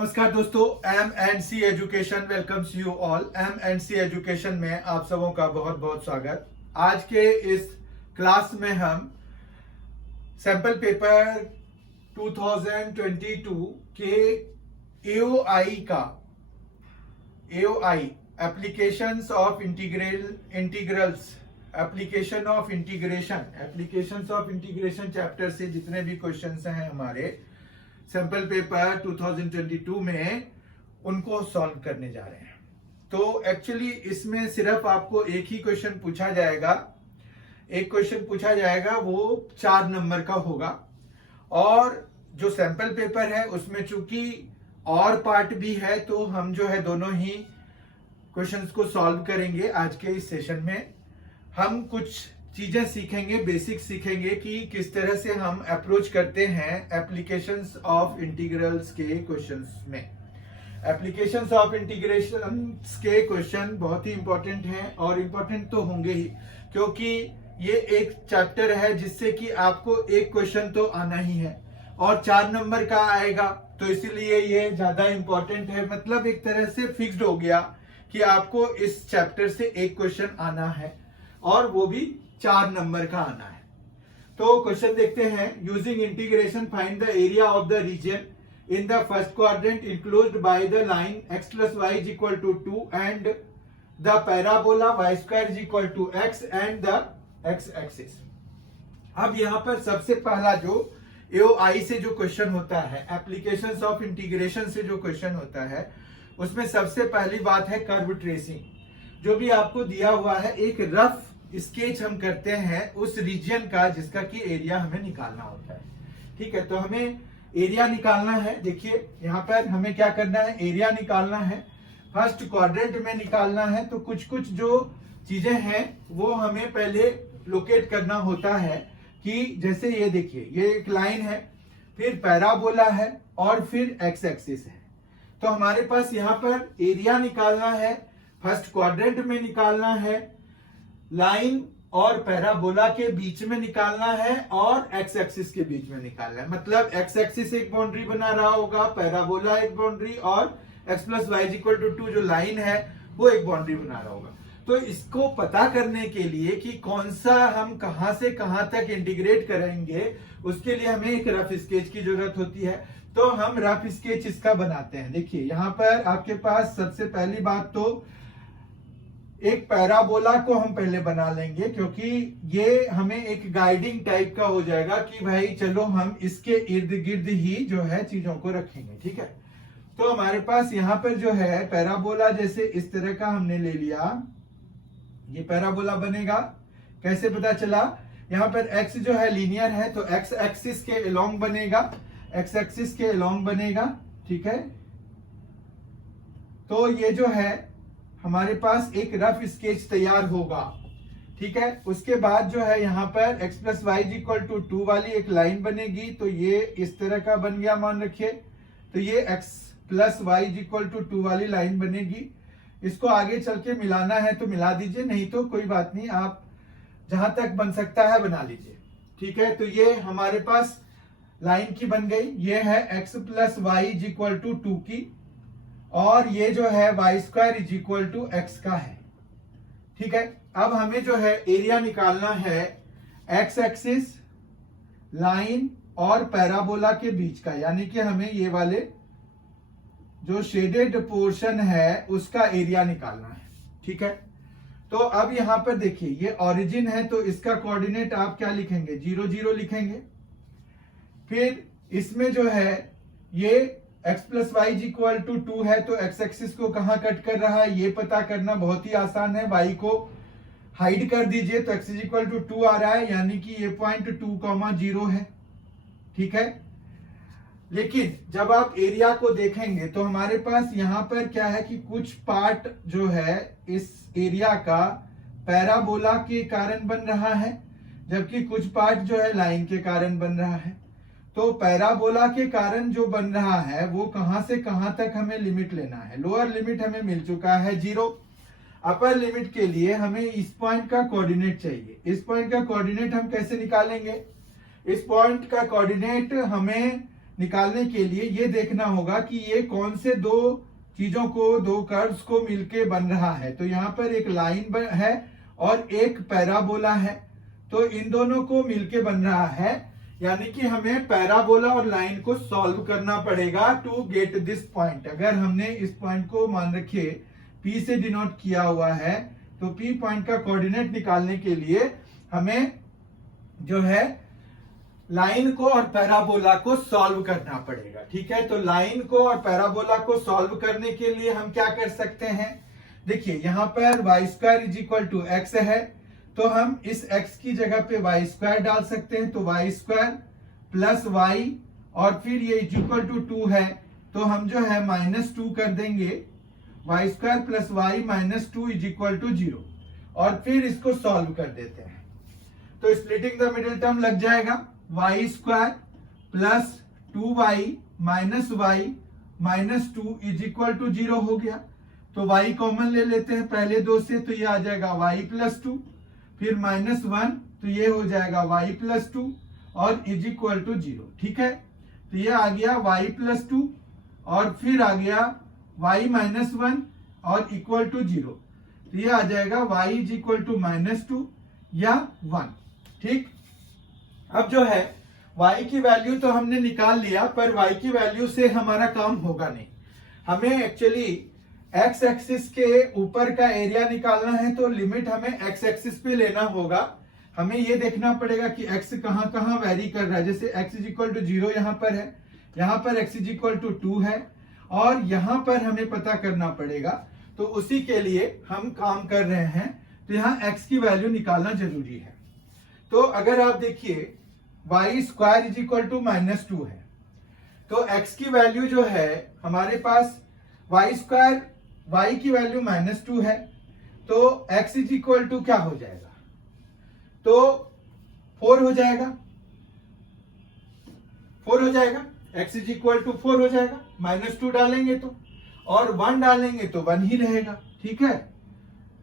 नमस्कार दोस्तों, M&C education welcomes you all. M&C education में आप सबों का बहुत बहुत स्वागत। आज के इस क्लास में हम सैंपल पेपर 2022 के AOI का applications of integrals applications of integration chapter से जितने भी क्वेश्चंस हैं हमारे सैंपल पेपर 2022 में, उनको सॉल्व करने जा रहे हैं। तो एक्चुअली इसमें सिर्फ आपको एक ही क्वेश्चन पूछा जाएगा। एक क्वेश्चन पूछा जाएगा, वो 4 नंबर का होगा। और जो सैंपल पेपर है उसमें चूंकि और पार्ट भी है, तो हम जो है दोनों ही क्वेश्चंस को सॉल्व करेंगे। आज के इस सेशन में हम कुछ चीजें सीखेंगे, बेसिक सीखेंगे कि किस तरह से हम अप्रोच करते हैं एप्लीकेशंस ऑफ इंटीग्रल्स के क्वेश्चंस में। एप्लीकेशंस ऑफ इंटीग्रेशंस के क्वेश्चन बहुत ही इंपॉर्टेंट हैं, और इंपॉर्टेंट तो होंगे ही, क्योंकि ये एक चैप्टर है जिससे कि आपको एक क्वेश्चन तो आना ही है और 4 नंबर का आएगा, तो इसीलिए ये ज्यादा इंपॉर्टेंट है। मतलब एक तरह से फिक्स्ड हो गया कि आपको इस चैप्टर से एक क्वेश्चन आना है, और वो भी 4 नंबर का आना है। तो क्वेश्चन देखते हैं। Using integration find the area of the region in the first quadrant enclosed by the line x plus y is equal to 2 and the parabola y square is equal to x and the x axis। अब यहां पर सबसे पहला जो AOI से जो question होता है, एप्लीकेशंस ऑफ इंटीग्रेशन से जो क्वेश्चन होता है, उसमें सबसे पहली बात है कर्व ट्रेसिंग। जो भी आपको दिया हुआ है, एक रफ स्केच हम करते हैं उस रीजन का जिसका कि एरिया हमें निकालना होता है। ठीक है, तो हमें एरिया निकालना है। देखिए यहाँ पर हमें क्या करना है, एरिया निकालना है। फर्स्ट क्वाड्रेंट में निकालना है, तो कुछ कुछ जो चीजें हैं वो हमें पहले लोकेट करना होता है। कि जैसे ये देखिए, ये एक लाइन है, फिर पैराबोला है और फिर एक्स एक्सिस है। तो हमारे पास यहाँ पर एरिया निकालना है, फर्स्ट क्वाड्रेंट में निकालना है, लाइन और पैराबोला के बीच में निकालना है, और एक्स एक्सिस के बीच में निकालना है। मतलब एक्स एक्सिस एक बाउंड्री बना रहा होगा, पैराबोला एक बाउंड्री, और x plus Y is equal to 2 जो लाइन है वो एक बाउंड्री बना रहा होगा। तो इसको पता करने के लिए कि कौन सा हम कहां से कहां तक इंटीग्रेट करेंगे, उसके लिए हमें एक रफ स्केच की जरूरत होती है। तो हम रफ स्केच इसका बनाते हैं। देखिए यहाँ पर आपके पास सबसे पहली बात तो एक पैराबोला को हम पहले बना लेंगे, क्योंकि ये हमें एक गाइडिंग टाइप का हो जाएगा कि भाई चलो हम इसके इर्द गिर्द ही जो है चीजों को रखेंगे। ठीक है, तो हमारे पास यहाँ पर जो है पैराबोला जैसे इस तरह का हमने ले लिया, ये पैराबोला बनेगा। कैसे पता चला, यहाँ पर x जो है लीनियर है, तो x एक्सिस के अलोंग बनेगा, x एक्सिस के अलोंग बनेगा। ठीक है, तो ये जो है हमारे पास एक रफ स्केच तैयार होगा। ठीक है, उसके बाद जो है यहाँ पर x plus Y is equal to 2 वाली एक लाइन बनेगी, तो ये इस तरह का बन गया, मान रखिए। तो ये x plus Y is equal to 2 वाली लाइन बनेगी। इसको आगे चल के मिलाना है तो मिला दीजिए, नहीं तो कोई बात नहीं, आप जहां तक बन सकता है बना लीजिए। ठीक है, तो ये हमारे पास लाइन की बन गई। ये है x plus Y is equal to 2 की, और ये जो है Y square is equal to X का है। ठीक है, अब हमें जो है एरिया निकालना है एक्स एक्सिस, लाइन और पैराबोला के बीच का, यानी कि हमें ये वाले जो शेडेड पोर्शन है उसका एरिया निकालना है। ठीक है, तो अब यहां पर देखिए ये ओरिजिन है, तो इसका कोऑर्डिनेट आप क्या लिखेंगे, 0 0 लिखेंगे। फिर इसमें जो है ये x plus Y is equal to 2 है, तो x एक्सिस को कहां कट कर रहा है ये पता करना बहुत ही आसान है। y को हाइड कर दीजिए, तो x इज इक्वल टू 2 आ रहा है, यानी कि ये पॉइंट 2,0 है। ठीक है, लेकिन जब आप एरिया को देखेंगे तो हमारे पास यहाँ पर क्या है कि कुछ पार्ट जो है इस एरिया का पैराबोला के कारण बन रहा है, जबकि कुछ पार्ट जो है लाइन के कारण बन रहा है। तो पैराबोला के कारण जो बन रहा है वो कहां से कहां तक हमें लिमिट लेना है। लोअर लिमिट हमें मिल चुका है 0। अपर लिमिट के लिए हमें इस पॉइंट का कोऑर्डिनेट चाहिए। इस पॉइंट का कोऑर्डिनेट हम कैसे निकालेंगे, इस पॉइंट का कोऑर्डिनेट हमें निकालने के लिए ये देखना होगा कि ये कौन से दो चीजों को, दो कर्व्स को मिलके बन रहा है। तो यहाँ पर एक लाइन है और एक पैराबोला है, तो इन दोनों को मिलके बन रहा है, यानी कि हमें पैराबोला और लाइन को सॉल्व करना पड़ेगा टू गेट दिस पॉइंट। अगर हमने इस पॉइंट को मान रखिए P से डिनोट किया हुआ है, तो P पॉइंट का कोऑर्डिनेट निकालने के लिए हमें जो है लाइन को और पैराबोला को सॉल्व करना पड़ेगा। ठीक है, तो लाइन को और पैराबोला को सॉल्व करने के लिए हम क्या कर सकते हैं, देखिए यहां पर Y square is equal to X है, तो हम इस x की जगह पे वाई स्क्वायर डाल सकते हैं। तो वाई स्क्वायर प्लस वाई और फिर ये इज इक्वल टू 2 है, तो हम जो है -2 कर देंगे। Y square plus Y -2 is equal to 0 और फिर इसको सॉल्व कर देते हैं। तो स्प्लिटिंग द मिडिल टर्म लग जाएगा, Y square plus 2y minus Y -2 is equal to 0 हो गया। तो y कॉमन ले लेते हैं पहले दो से, तो ये आ जाएगा y प्लस 2, फिर -1 तो ये हो जाएगा y प्लस 2 और इज इक्वल टू 0। ठीक है, तो ये आ गया y प्लस 2 और फिर आ गया y -1 और इक्वल टू 0, तो ये आ जाएगा y इज इक्वल टू -2 या 1। ठीक, अब जो है y की वैल्यू तो हमने निकाल लिया, पर y की वैल्यू से हमारा काम होगा नहीं। हमें एक्चुअली x एक्सिस के ऊपर का एरिया निकालना है, तो लिमिट हमें x एक्सिस पे लेना होगा। हमें ये देखना पड़ेगा कि x कहाँ कहाँ वेरी कर रहा है। जैसे x इज इक्वल टू 0 यहाँ पर है, यहाँ पर x इज इक्वल टू 2 है और यहाँ पर हमें पता करना पड़ेगा। तो उसी के लिए हम काम कर रहे हैं, तो यहाँ x की वैल्यू निकालना जरूरी है। तो अगर आप देखिए Y square is equal to -2 है, तो x की वैल्यू जो है हमारे पास वाई स्क्वायर, y की वैल्यू -2 है, तो x इज इक्वल टू क्या हो जाएगा, तो 4 हो जाएगा, 4 हो जाएगा, x इज इक्वल टू 4 हो जाएगा। -2 डालेंगे तो, और 1 डालेंगे तो 1 ही रहेगा। ठीक है,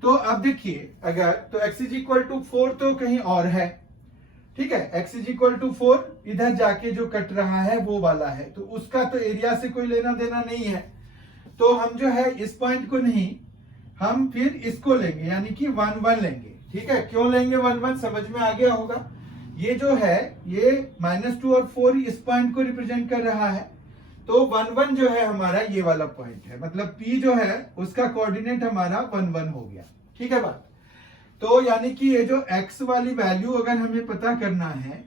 तो अब देखिए अगर तो x इज इक्वल टू 4 तो कहीं और है। ठीक है, x इज इक्वल टू 4 इधर जाके जो कट रहा है वो वाला है, तो उसका तो एरिया से कोई लेना देना नहीं है। तो हम जो है इस पॉइंट को नहीं, हम फिर इसको लेंगे, यानी कि 1 1 लेंगे। ठीक है, क्यों लेंगे 1 1, समझ में आ गया होगा। ये जो है ये -2 और 4 इस पॉइंट को रिप्रेजेंट कर रहा है, तो 1 1 जो है हमारा ये वाला पॉइंट है, मतलब P जो है उसका कोऑर्डिनेट हमारा 1 1 हो गया। ठीक है बात, तो यानी कि ये जो x वाली वैल्यू अगर हमें पता करना है,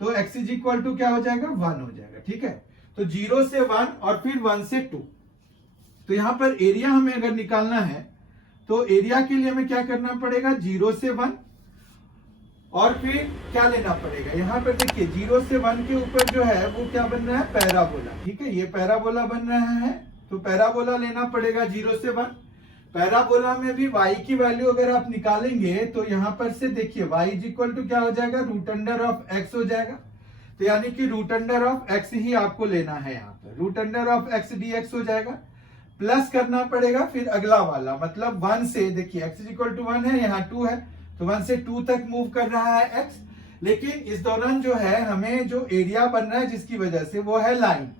तो x इज इक्वल टू क्या हो जाएगा, 1 हो जाएगा। ठीक है, तो 0 से 1 और फिर 1 से 2। तो यहां पर एरिया हमें अगर निकालना है, तो एरिया के लिए हमें क्या करना पड़ेगा, 0 से 1 और फिर क्या लेना पड़ेगा, यहां पर देखिए 0 से 1 के ऊपर जो है वो क्या बन रहा है, पैराबोला। ठीक है, ये पैराबोला बन रहा है, तो पैराबोला लेना पड़ेगा 0 से 1। पैराबोला में भी y की वैल्यू अगर आप निकालेंगे, तो यहां पर से देखिए y इज इक्वल टू क्या हो जाएगा, √x हो जाएगा। तो यानी कि √x ही आपको लेना है, यहाँ पर √x dx हो जाएगा। प्लस करना पड़ेगा फिर अगला वाला, मतलब 1 से, देखिए x इज इक्वल टू 1 है, यहाँ 2 है, तो 1 से 2 तक मूव कर रहा है x। लेकिन इस दौरान जो है हमें जो एरिया बन रहा है जिसकी वजह से, वो है लाइन,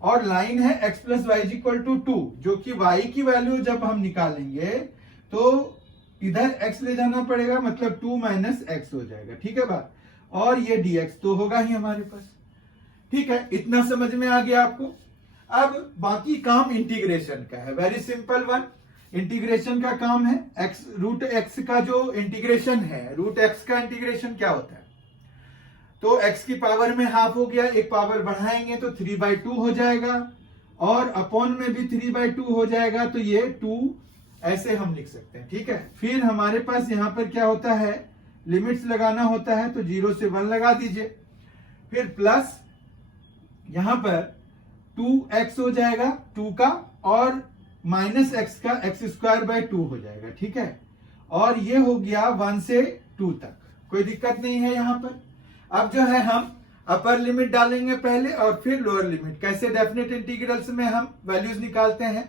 और लाइन है x plus Y is equal to 2, जो कि y की वैल्यू जब हम निकालेंगे तो इधर x ले जाना पड़ेगा, मतलब 2 माइनस x हो जाएगा। ठीक है बात, और ये dx तो होगा ही हमारे पास। ठीक है, इतना समझ में आ गया आपको। अब बाकी काम इंटीग्रेशन का है, वेरी सिंपल वन। इंटीग्रेशन का काम है √x का जो इंटीग्रेशन है, √x का इंटीग्रेशन क्या होता है, तो x की पावर में हाफ हो गया, एक पावर बढ़ाएंगे तो 3/2 हो जाएगा, और अपॉन में भी 3/2 हो जाएगा, तो ये 2 ऐसे हम लिख सकते हैं। ठीक है, फिर हमारे पास यहाँ पर क्या होता है, लिमिट्स लगाना होता है, तो 0 से 1 लगा दीजिए, फिर प्लस यहां पर 2x हो जाएगा 2 का, और -x का x²/2 हो जाएगा। ठीक है, और ये हो गया 1 से 2 तक, कोई दिक्कत नहीं है यहाँ पर। अब जो है हम अपर लिमिट डालेंगे पहले और फिर लोअर लिमिट। कैसे, डेफिनेट इंटीग्रल्स में हम वैल्यूज निकालते हैं,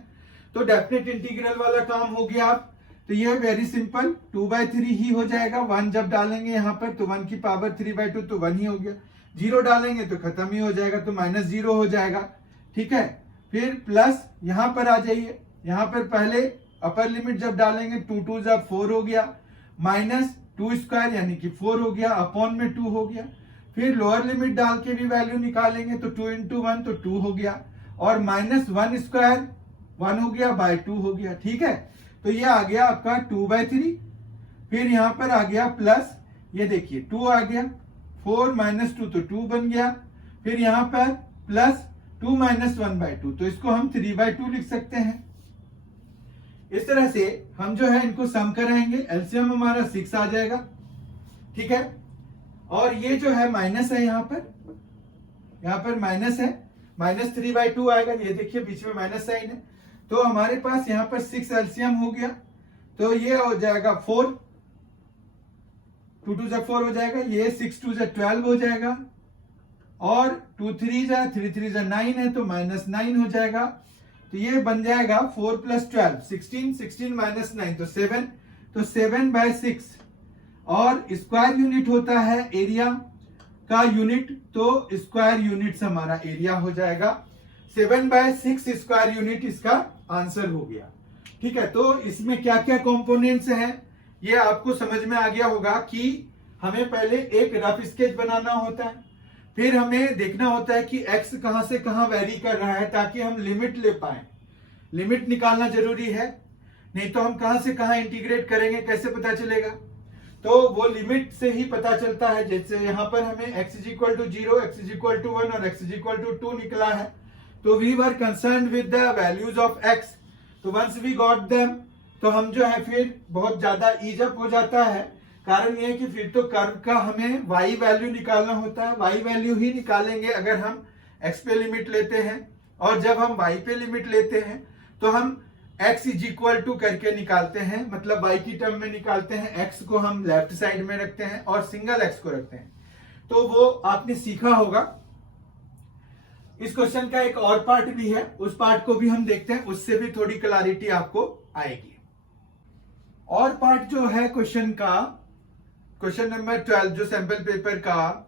तो डेफिनेट इंटीग्रल वाला काम हो गया। आप तो ये वेरी सिंपल 2/3 ही हो जाएगा, 1 जब डालेंगे यहाँ पर तो 1 की पावर 3/2 तो 1 ही हो गया। जीरो डालेंगे तो खत्म ही हो जाएगा, तो माइनस जीरो हो जाएगा। ठीक है, फिर प्लस यहां पर आ जाइए, यहां पर पहले अपर लिमिट जब डालेंगे 2 2 जब 4 हो गया, माइनस 2 स्क्वायर यानी कि 4 हो गया, अपॉन में 2 हो गया। फिर लोअर लिमिट डाल के भी वैल्यू निकालेंगे तो 2 इंटू 1 तो 2 हो गया, और माइनस 1 स्क्वायर 1 हो गया बाय 2 हो गया। ठीक है, तो ये आ गया आपका 2/3। फिर यहां पर आ गया प्लस, ये देखिए 2 आ गया, 4 माइनस 2 तो 2 बन गया। फिर यहां पर प्लस 2 माइनस 1/2, तो इसको हम 3/2 लिख सकते हैं। इस तरह से हम जो है इनको सम कराएंगे, एलसीएम हमारा 6 आ जाएगा। ठीक है, और ये जो है माइनस है, यहां पर माइनस है, माइनस 3/2 आएगा, ये देखिए बीच में माइनस साइन है। तो हमारे पास यहां पर 6 एलसीएम हो गया, तो ये हो जाएगा 4, 2 2 जा 4 हो जाएगा, ये 6 2 जा 12 हो जाएगा, और 2 3 जा 3 3 जा 9 है तो माइनस 9 हो जाएगा। तो ये बन जाएगा 4 प्लस 12 16, 16 माइनस 9 तो 7, तो 7/6। और स्क्वायर यूनिट होता है एरिया का यूनिट, तो स्क्वायर यूनिट्स हमारा एरिया हो जाएगा। 7/6 स्क्वायर यूनिट इसका आंसर हो गया। ठीक है, तो इसमें क्या क्या कंपोनेंट्स हैं ये आपको समझ में आ गया होगा कि हमें पहले एक रफ स्केच बनाना होता है, फिर हमें देखना होता है कि x कहां से कहां वेरी कर रहा है ताकि हम लिमिट ले पाए। लिमिट निकालना जरूरी है, नहीं तो हम कहां से कहां इंटीग्रेट करेंगे, कैसे पता चलेगा? तो वो लिमिट से ही पता चलता है। जैसे यहां पर हमें x is equal to 0, x is equal to 1 और x इज इक्वल टू 2 निकला है, तो we were concerned with the values of x। तो वंस वी गॉट देम, तो हम जो है फिर बहुत ज्यादा ईज अप हो जाता है। कारण ये है कि फिर तो कर्व का हमें y वैल्यू निकालना होता है, y वैल्यू ही निकालेंगे अगर हम x पे लिमिट लेते हैं, और जब हम y पे लिमिट लेते हैं तो हम x इज इक्वल टू करके निकालते हैं, मतलब y की टर्म में निकालते हैं। x को हम लेफ्ट साइड में रखते हैं और सिंगल x को रखते हैं, तो वो आपने सीखा होगा। इस क्वेश्चन का एक और पार्ट भी है, उस पार्ट को भी हम देखते हैं, उससे भी थोड़ी क्लैरिटी आपको आएगी। और पार्ट जो है क्वेश्चन का, क्वेश्चन नंबर 12 जो सैंपल पेपर का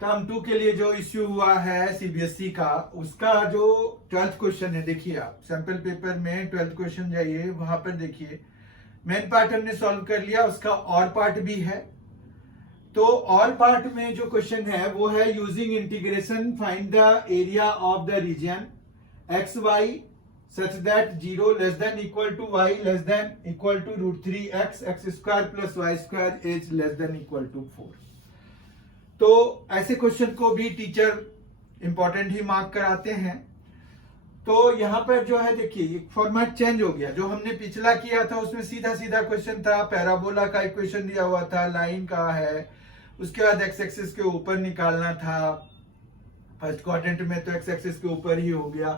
टर्म 2 के लिए जो इश्यू हुआ है सीबीएसई का, उसका जो 12th क्वेश्चन है, देखिए आप सैंपल पेपर में 12th क्वेश्चन जाइए, वहां पर देखिए मेन पार्ट हमने सॉल्व कर लिया, उसका और पार्ट भी है। तो और पार्ट में जो क्वेश्चन है वो है using integration find the area of the region X Y such that 0 less than equal to y less than equal to √3x x square plus y square is less than equal to 4। तो ऐसे question को भी teacher important ही mark कराते हैं। तो यहां पर जो है देखिए फॉर्मेट चेंज हो गया, जो हमने पिछला किया था उसमें सीधा सीधा क्वेश्चन था, पैराबोला का इक्वेशन दिया हुआ था, लाइन का है, उसके बाद एक्स एक्सिस के ऊपर निकालना था, फर्स्ट क्वाड्रेंट में तो एक्स एक्सिस के ऊपर ही हो गया,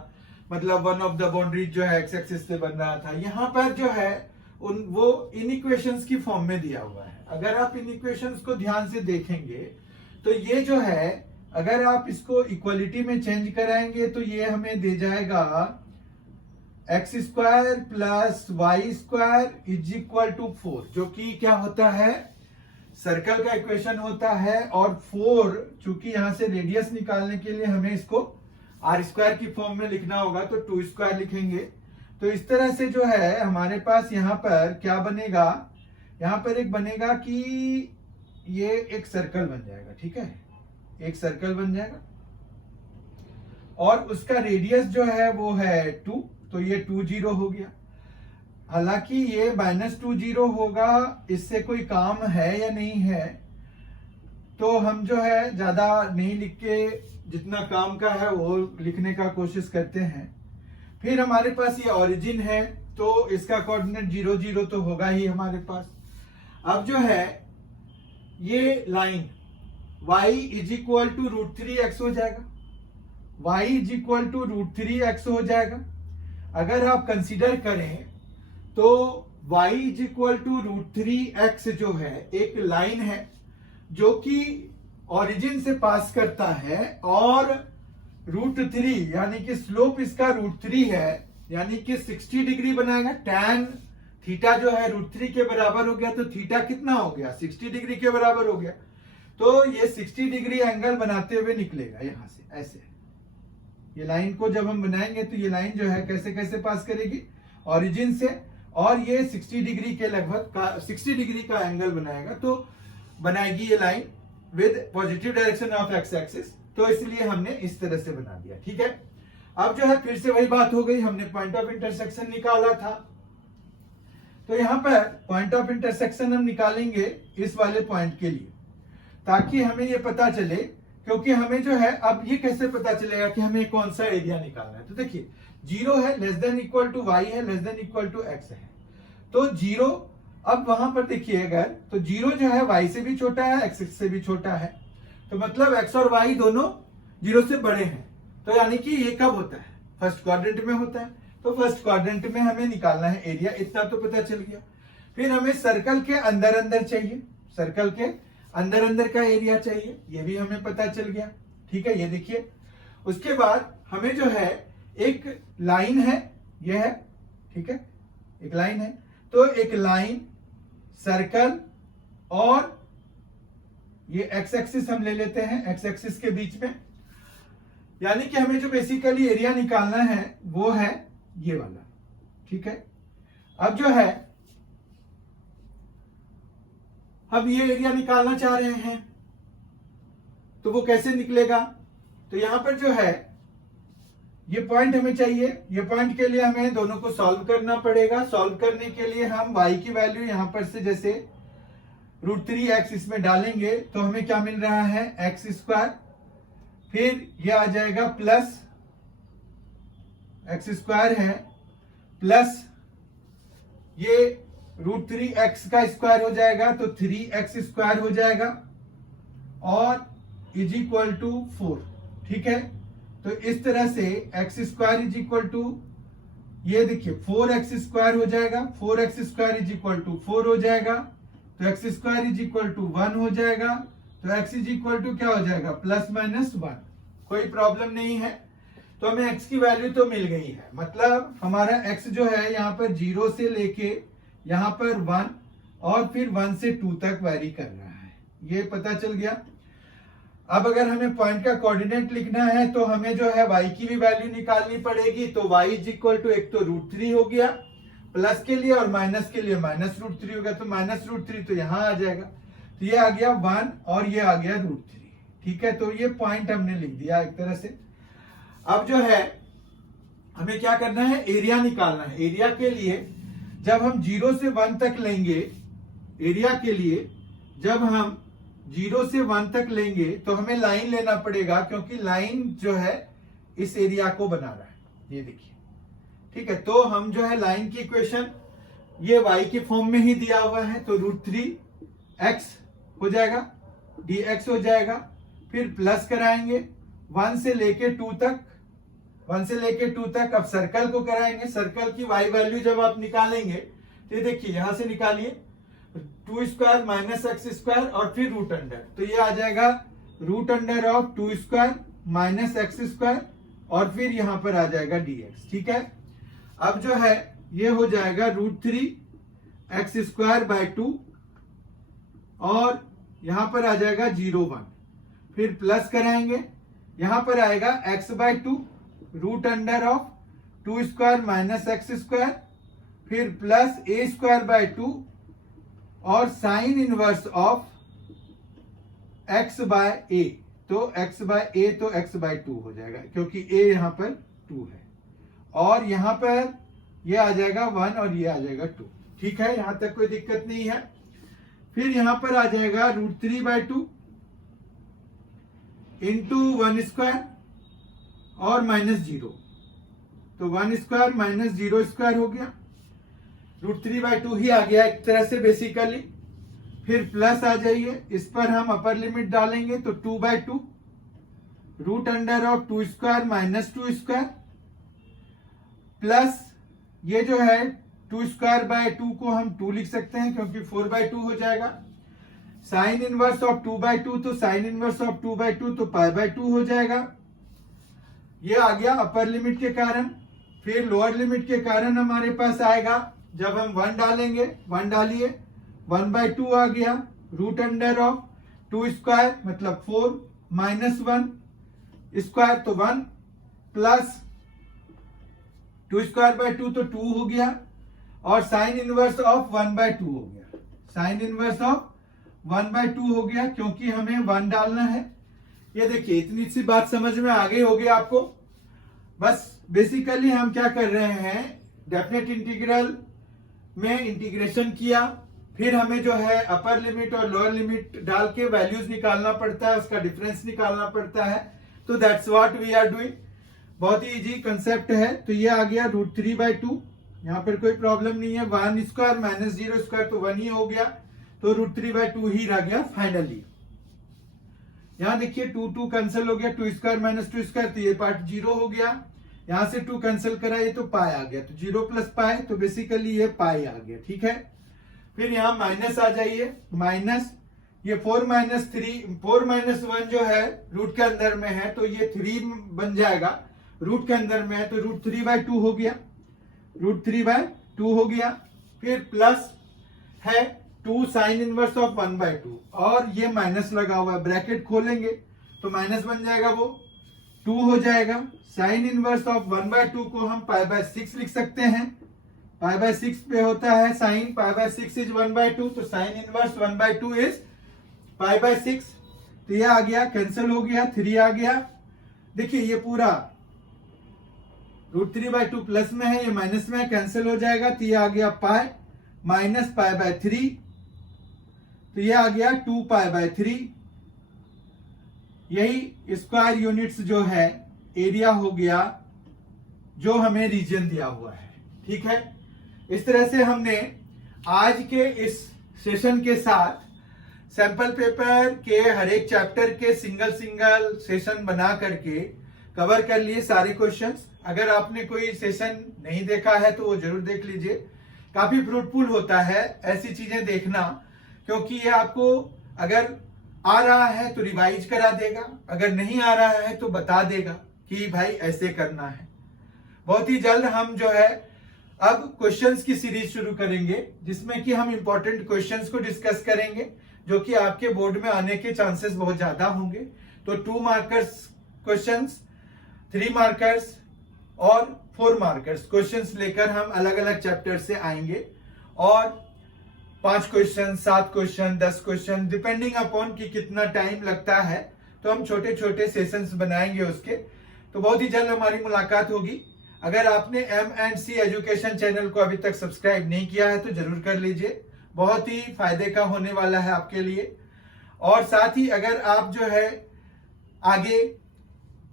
मतलब वन ऑफ द बाउंड्रीज जो है एक्स एक्सिस से बन रहा था। यहाँ पर जो है वो इन इक्वेशंस की फॉर्म में दिया हुआ है। अगर आप इन इक्वेशंस को ध्यान से देखेंगे तो ये जो है अगर आप इसको इक्वलिटी में चेंज कराएंगे तो ये हमें दे जाएगा X square plus Y square is equal to 4, जो कि क्या होता है सर्कल का इक्वेशन होता है। और 4 चूंकि यहां से रेडियस निकालने के लिए हमें इसको आर स्क्वायर की फॉर्म में लिखना होगा तो 2 स्क्वायर लिखेंगे। तो इस तरह से जो है हमारे पास यहाँ पर क्या बनेगा, यहाँ पर एक बनेगा कि ये एक सर्कल बन जाएगा। ठीक है, एक सर्कल बन जाएगा और उसका रेडियस जो है वो है 2, तो ये 2 0 हो गया। हालांकि ये -2 0 होगा, इससे कोई काम है या नहीं है, तो हम जो है ज्यादा नहीं लिख के जितना काम का है वो लिखने का कोशिश करते हैं। फिर हमारे पास ये ओरिजिन है तो इसका कोऑर्डिनेट 0 0 तो होगा ही हमारे पास। अब जो है ये line y is equal to √3x हो जाएगा, y is equal to √3x हो जाएगा। अगर आप कंसीडर करें तो y is equal to √3x जो है एक लाइन है जो कि ओरिजिन से पास करता है, और √3 यानी कि स्लोप इसका √3 है, यानी कि 60 डिग्री बनाएगा। tan थीटा जो है √3 के बराबर हो गया, तो थीटा कितना हो गया 60 डिग्री के बराबर हो गया। तो ये 60 डिग्री एंगल बनाते हुए निकलेगा यहां से ऐसे। ये लाइन को जब हम बनाएंगे तो ये लाइन जो है कैसे कैसे पास करेगी, ओरिजिन से, और ये 60 डिग्री के लगभग का 60 डिग्री का एंगल बनाएगा, तो बनाएगी ये line with positive direction of x axis. तो इसलिए हमने इस तरह से बना दिया, ठीक है। अब जो है फिर से वही बात हो गई, हमने पॉइंट ऑफ इंटरसेक्शन निकाला था, तो यहां पर पॉइंट ऑफ इंटरसेक्शन हम निकालेंगे इस वाले पॉइंट के लिए, ताकि हमें ये पता चले, क्योंकि हमें जो है अब ये कैसे पता चलेगा कि हमें कौन सा एरिया निकालना है। तो देखिए 0 है, less than equal to y है, less than equal to x है, तो 0, अब वहां पर देखिए अगर, तो 0 जो है y से भी छोटा है, x से भी छोटा है, तो मतलब x और y दोनों 0 से बड़े हैं। तो यानी कि ये कब होता है, फर्स्ट क्वाड्रेंट में होता है, तो फर्स्ट क्वाड्रेंट में हमें निकालना है एरिया, इतना तो पता चल गया। फिर हमें सर्कल के अंदर अंदर चाहिए, सर्कल के अंदर अंदर का एरिया चाहिए, ये भी हमें पता चल गया, ठीक है। ये देखिए उसके बाद हमें जो है एक लाइन है, ये है, ठीक है, एक लाइन है, तो एक लाइन, सर्कल और ये एक्स एक्सिस हम ले लेते हैं, एक्स एक्सिस के बीच में, यानी कि हमें जो बेसिकली एरिया निकालना है वो है ये वाला, ठीक है। अब जो है अब ये एरिया निकालना चाह रहे हैं, तो वो कैसे निकलेगा, तो यहां पर जो है ये पॉइंट हमें चाहिए, ये पॉइंट के लिए हमें दोनों को सॉल्व करना पड़ेगा। सॉल्व करने के लिए हम y की वैल्यू यहां पर से जैसे √3x इसमें डालेंगे तो हमें क्या मिल रहा है, x², फिर ये आ जाएगा प्लस x² है, प्लस ये √3x का स्क्वायर हो जाएगा तो 3x² हो जाएगा, और इज इक्वल टू 4, ठीक है। तो इस तरह से x² इज इक्वल टू, ये देखिए 4x² हो जाएगा, 4x² इज इक्वल टू 4 हो जाएगा, तो x² इज इक्वल टू 1 हो जाएगा, तो x इज इक्वल टू क्या हो जाएगा, +-1, कोई प्रॉब्लम नहीं है। तो हमें x की वैल्यू तो मिल गई है, मतलब हमारा x जो है यहाँ पर 0 से लेके यहाँ पर 1 और फिर 1 से 2 तक वैरी कर रहा है, ये पता चल गया। अब अगर हमें पॉइंट का कोऑर्डिनेट लिखना है तो हमें जो है y की भी वैल्यू निकालनी पड़ेगी, तो y इज इक्वल टू, एक तो √3 हो गया प्लस के लिए, और माइनस के लिए -√3 हो गया, तो -√3 तो यहाँ आ जाएगा, तो ये आ गया 1 और ये आ गया √3, ठीक है। तो ये पॉइंट हमने लिख दिया एक तरह से। अब जो है हमें क्या करना है, एरिया निकालना है। एरिया के लिए जब हम 0 से 1 तक लेंगे, एरिया के लिए जब हम 0 से 1 तक लेंगे तो हमें लाइन लेना पड़ेगा, क्योंकि लाइन जो है इस एरिया को बना रहा है, ये देखिए, ठीक है। तो हम जो है लाइन की इक्वेशन ये y के फॉर्म में ही दिया हुआ है, तो √3x हो जाएगा, dx हो जाएगा, फिर प्लस कराएंगे 1 से लेके 2 तक, 1 से लेके 2 तक। अब सर्कल को कराएंगे, सर्कल की y वैल्यू जब आप निकालेंगे तो देखिए यहां से निकालिए 2² -x² और फिर √अंडर, तो ये आ जाएगा √2² -x² और फिर यहां पर आ जाएगा dx, ठीक है। अब जो है ये हो जाएगा √3x²/2 और यहां पर आ जाएगा 0,1, फिर प्लस कराएंगे, यहां पर आएगा x/2 √2² -x², फिर प्लस a²/2 और साइन इनवर्स ऑफ x/a, तो x/a तो x/2 हो जाएगा, क्योंकि a यहां पर 2 है, और यहां पर ये आ जाएगा 1 और ये आ जाएगा 2, ठीक है, यहां तक कोई दिक्कत नहीं है। फिर यहां पर आ जाएगा √3/2 इंटू 1² और -0, तो 1² -0² हो गया, √3/2 ही आ गया एक तरह से बेसिकली। फिर प्लस आ जाइए, इस पर हम अपर लिमिट डालेंगे तो 2/2 √2² -2² प्लस ये जो है 2²/2 को हम 2 लिख सकते हैं, क्योंकि 4/2 हो जाएगा। साइन इनवर्स ऑफ 2/2 तो साइन इनवर्स ऑफ 2/2 तो π/2 हो जाएगा, ये आ गया अपर लिमिट के कारण। फिर लोअर लिमिट के कारण हमारे पास आएगा, जब हम 1 डालेंगे, 1 डालिए, 1/2 आ गया, √2² 2 स्क्वायर मतलब 4 माइनस 1 स्क्वायर तो 1 प्लस 2 स्क्वायर बाय 2 तो 2 हो गया और साइन इनवर्स ऑफ 1/2 हो गया। साइन इनवर्स ऑफ 1/2 हो गया क्योंकि हमें 1 डालना है। ये देखिए इतनी सी बात समझ में आ गई होगी आपको। बस बेसिकली हम क्या कर रहे हैं, डेफिनेट इंटीग्रल में इंटीग्रेशन किया, फिर हमें जो है अपर लिमिट और लोअर लिमिट डाल के वैल्यूज निकालना पड़ता है, उसका डिफरेंस निकालना पड़ता है। तो that's what we are doing. बहुत ही इजी कंसेप्ट है। तो ये आ गया √3/2, यहाँ पर कोई प्रॉब्लम नहीं है। 1 स्क्वायर माइनस 0 स्क्वायर तो 1 ही हो गया, तो √3/2 ही रह गया फाइनली। यहाँ देखिए 2 कैंसिल हो गया, 2 स्क्वायर माइनस 2 स्क्वायर तो ये पार्ट 0 हो गया। यहां से 2 कैंसिल करा, ये तो पाई आ गया, तो 0 प्लस पाई तो बेसिकली ये पाई आ गया। ठीक है, फिर यहाँ माइनस आ जाइए, माइनस ये 4 माइनस 1 जो है रूट के अंदर में है तो ये 3 बन जाएगा, रूट के अंदर में है तो √3/2 हो गया, √3/2 हो गया। फिर प्लस है 2 साइन इनवर्स ऑफ 1/2 और ये माइनस लगा हुआ है, ब्रैकेट खोलेंगे तो माइनस बन जाएगा, वो 2 हो जाएगा। साइन इनवर्स ऑफ 1/2 को हम π/6 लिख सकते हैं, π/6 पे होता है साइन, π/6 इज 1/2 तो साइन इनवर्स 1/2 इज π/6। तो ये आ गया, कैंसिल हो गया, 3 आ गया। देखिए ये पूरा √3/2 प्लस में है, ये माइनस में है, कैंसिल हो जाएगा, तो ये आ गया पाई माइनस π/3, तो ये आ गया 2π/3। यही स्क्वायर यूनिट्स जो है एरिया हो गया जो हमें रीजन दिया हुआ है। ठीक है, इस तरह से हमने आज के इस सेशन के साथ सैंपल पेपर के हर एक चैप्टर के सिंगल सेशन बना करके कवर कर लिए सारे क्वेश्चंस। अगर आपने कोई सेशन नहीं देखा है तो वो जरूर देख लीजिए, काफी फ्रूटफुल होता है ऐसी चीजें देखना, क्योंकि ये आपको अगर आ रहा है तो रिवाइज करा देगा, अगर नहीं आ रहा है तो बता देगा कि भाई ऐसे करना है। बहुत ही जल्द हम जो है अब क्वेश्चंस की सीरीज शुरू करेंगे जिसमें कि हम इंपॉर्टेंट क्वेश्चंस को डिस्कस करेंगे जो कि आपके बोर्ड में आने के चांसेस बहुत ज्यादा होंगे। तो 2 मार्कर्स क्वेश्चंस, 3 मार्कर्स और 4 मार्कर्स क्वेश्चंस लेकर हम अलग अलग चैप्टर से आएंगे और 5 question, 7 question, 10 question depending upon कि कितना टाइम लगता है, तो हम छोटे छोटे सेशंस बनाएंगे उसके। तो बहुत ही जल्द हमारी मुलाकात होगी। अगर आपने M&C एजुकेशन चैनल को अभी तक सब्सक्राइब नहीं किया है तो जरूर कर लीजिए, बहुत ही फायदे का होने वाला है आपके लिए। और साथ ही अगर आप जो है आगे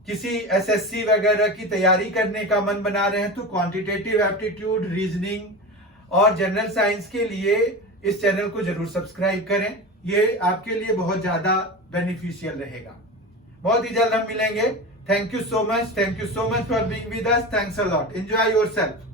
किसी SSC वगैरह की तैयारी करने का मन बना रहे हैं तो क्वांटिटेटिव एप्टीट्यूड, रीजनिंग और जनरल साइंस के लिए इस चैनल को जरूर सब्सक्राइब करें, ये आपके लिए बहुत ज्यादा बेनिफिशियल रहेगा। बहुत ही जल्द हम मिलेंगे। Thank you so much for being with us. Thanks a lot. Enjoy yourself.